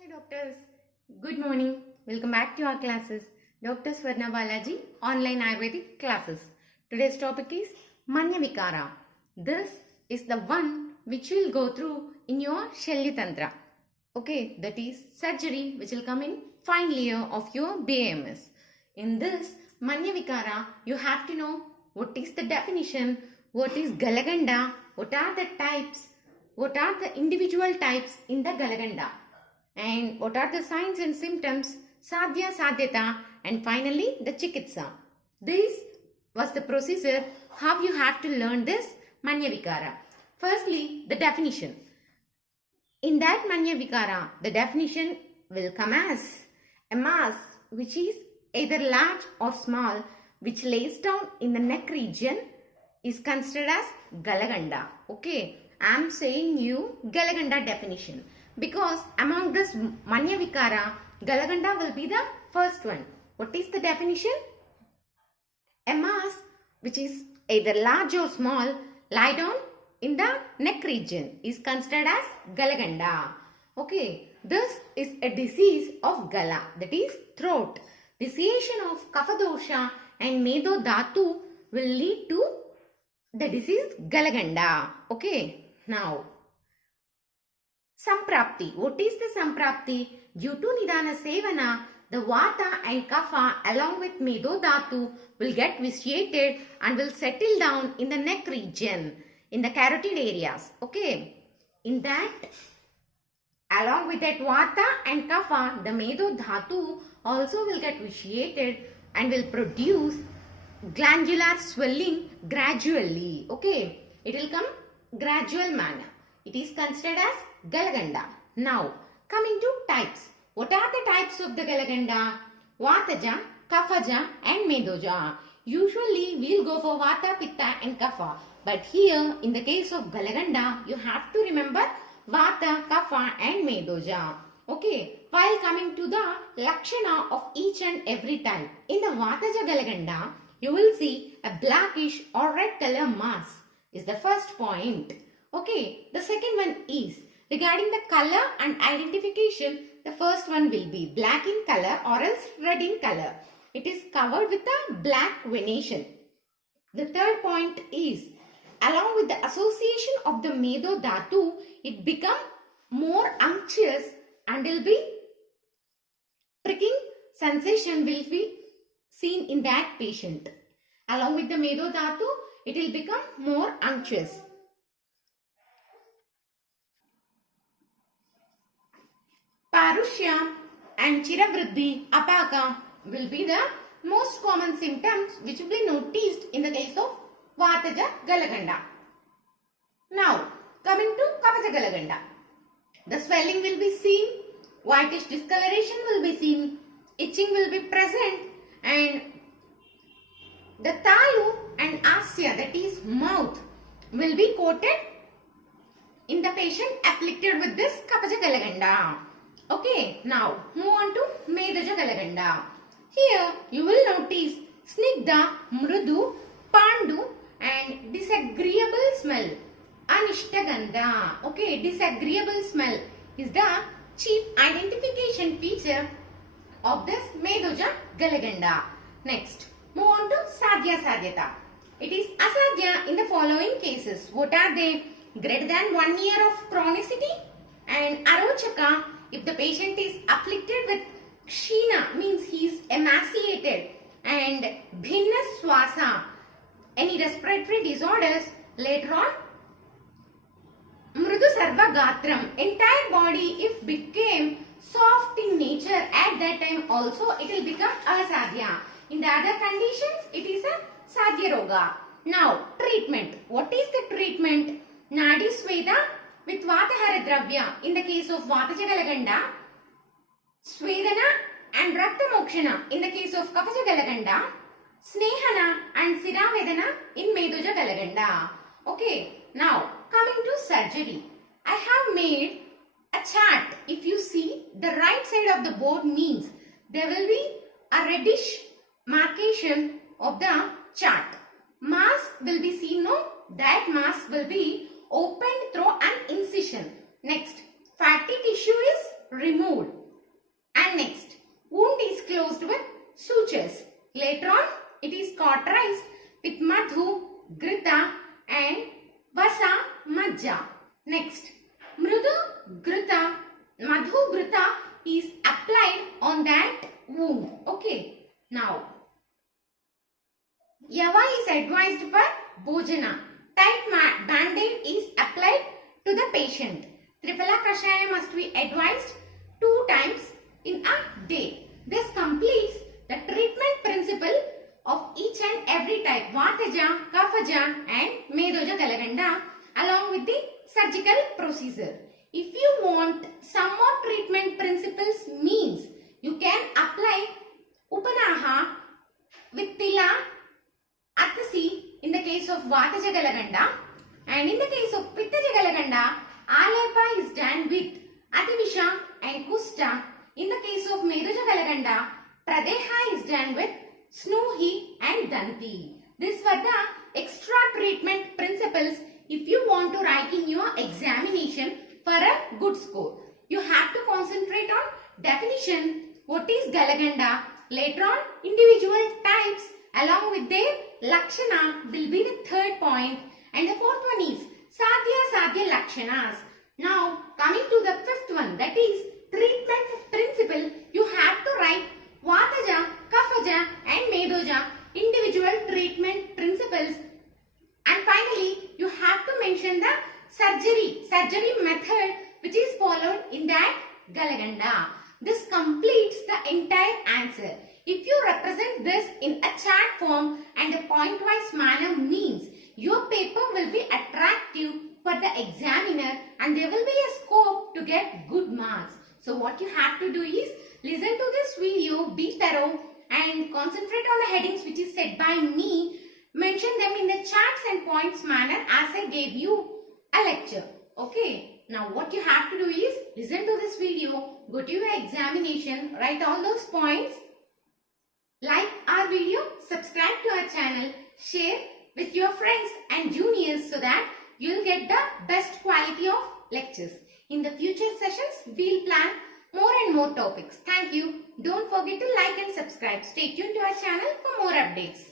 Hi doctors, good morning. Welcome back to our classes. Dr. Swarna Balaji, online Ayurvedic classes. Today's topic is Manya Vikara. This is the one which you will go through in your Shalyatantra. Okay, that is surgery which will come in final year of your BAMS. In this Manya Vikara, you have to know what is the definition, what is Galaganda, what are the types, what are the individual types in the Galaganda, and what are the signs and symptoms, sadhya, sadhyata, and finally the chikitsa. This was the procedure how you have to learn this Manya Vikara. Firstly, the definition. In that Manya Vikara, the definition will come as a mass which is either large or small, which lays down in the neck region, is considered as Galaganda. Okay, I am saying you Galaganda definition because among this Manya Vikara, Galaganda will be the first one. What is the definition? A mass which is either large or small lie down in the neck region is considered as Galaganda. Okay, this is a disease of Gala, that is throat. Dissociation of Kapha dosha and Medo Dhatu will lead to the disease Galaganda. Okay, now Samprapti. What is the Samprapti? Due to Nidana Sevana, the Vata and Kapha along with Medo Dhatu will get vitiated and will settle down in the neck region, in the carotid areas. Okay, in that, along with that Vata and Kapha, the Medo Dhatu also will get vitiated and will produce glandular swelling gradually. Okay, it will come gradual manner. It is considered as Galaganda. Now, coming to types. What are the types of the Galaganda? Vataja, Kaphaja and Medoja. Usually, we will go for Vata, Pitta and Kapha. But here, in the case of Galaganda, you have to remember Vata, Kapha and Medoja. Okay, while coming to the Lakshana of each and every type. In the Vataja Galaganda, you will see a blackish or red color mass is the first point. Okay, the second one is regarding the color and identification. The first one will be black in color or else red in color. It is covered with a black venation. The third point is along with the association of the Medo Dhatu, it become more unctuous and will be pricking sensation will be seen in that patient. Along with the Medo Dhatu, it will become more unctuous. Parushya and Chiravriddhi, Apaka will be the most common symptoms which will be noticed in the case of Vataja Galaganda. Now, coming to Kaphaja Galaganda. The swelling will be seen, whitish discoloration will be seen, itching will be present, and the talu and asya, that is mouth, will be coated in the patient afflicted with this Kaphaja Galaganda. Okay, now move on to Medoja Galaganda. Here you will notice Snigdha, Mrudu, Pandu and disagreeable smell. Anishtagandha. Okay, disagreeable smell is the chief identification feature of this Medoja Galaganda. Next, move on to Sadhya Sadhyata. It is asadhya in the following cases. What are they? Greater than 1 year of chronicity, and arochaka if the patient is afflicted with kshina, means he is emaciated, and bhinna swasa, any respiratory disorders. Later on, mrudu sarva gatram, entire body if became soft in nature, at that time also it will become asadhya. In the other conditions, it is a sadhya roga. Now, treatment. What is the treatment? Nadi sweda with Vatahara Dravya. In the case of Vataja Galaganda, Swedana and Rakta Mokshana. In the case of Kaphaja Galaganda, Snehana and Siravedana in Medoja Galaganda. Okay, now coming to surgery. I have made a chart. If you see, the right side of the board means there will be a reddish marcation of the chart. Mass will be seen, no? That mass will be opened through an incision. Next, fatty tissue is removed. And next, wound is closed with sutures. Later on, it is cauterized with madhu, grita and vasa majja. Next, mrudu grita, madhu grita is applied on that wound. Okay. Now, yava is advised for bhojana. Tight band-aid is applied to the patient. Triphala Kashaya must be advised 2 times in a day. This completes the treatment principle of each and every type, Vataja, Kafaja and Medoja Galaganda along with the surgical procedure. If you want some more treatment principles means you can apply Upanaha with Tila, Atasi in the case of Vataja Galaganda, and in the case of Pittaja Galaganda, Alepa is done with Ativisha and Kusta. In the case of Medoja Galaganda, Pradeha is done with Snuhi and Danti. These were the extra treatment principles if you want to write in your examination for a good score. You have to concentrate on definition, what is Galaganda, later on individual types along with their Lakshana will be the third point, and the fourth one is Sadhya Lakshanas. Now coming to the fifth one, that is treatment principle. You have to write Vataja, Kafaja and Medoja individual treatment principles, and finally you have to mention the surgery method which is followed in that Galaganda. This completes the entire answer. If you represent this in a chart form and a point-wise manner means your paper will be attractive for the examiner and there will be a scope to get good marks. So what you have to do is listen to this video, be thorough and concentrate on the headings which is said by me. Mention them in the charts and points manner as I gave you a lecture. Okay. Now what you have to do is listen to this video, go to your examination, write all those points, like our video, subscribe to our channel, share with your friends and juniors so that you will get the best quality of lectures. In the future sessions, we will plan more and more topics. Thank you. Don't forget to like and subscribe. Stay tuned to our channel for more updates.